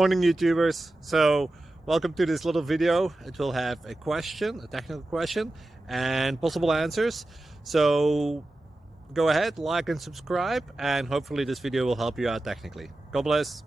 Morning YouTubers. So welcome to this little video. It will have a question, a technical question, and possible answers. So go ahead, like and subscribe, and hopefully this video will help you out technically. God bless.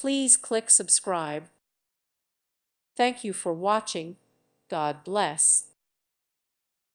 Please click subscribe. Thank you for watching. God bless.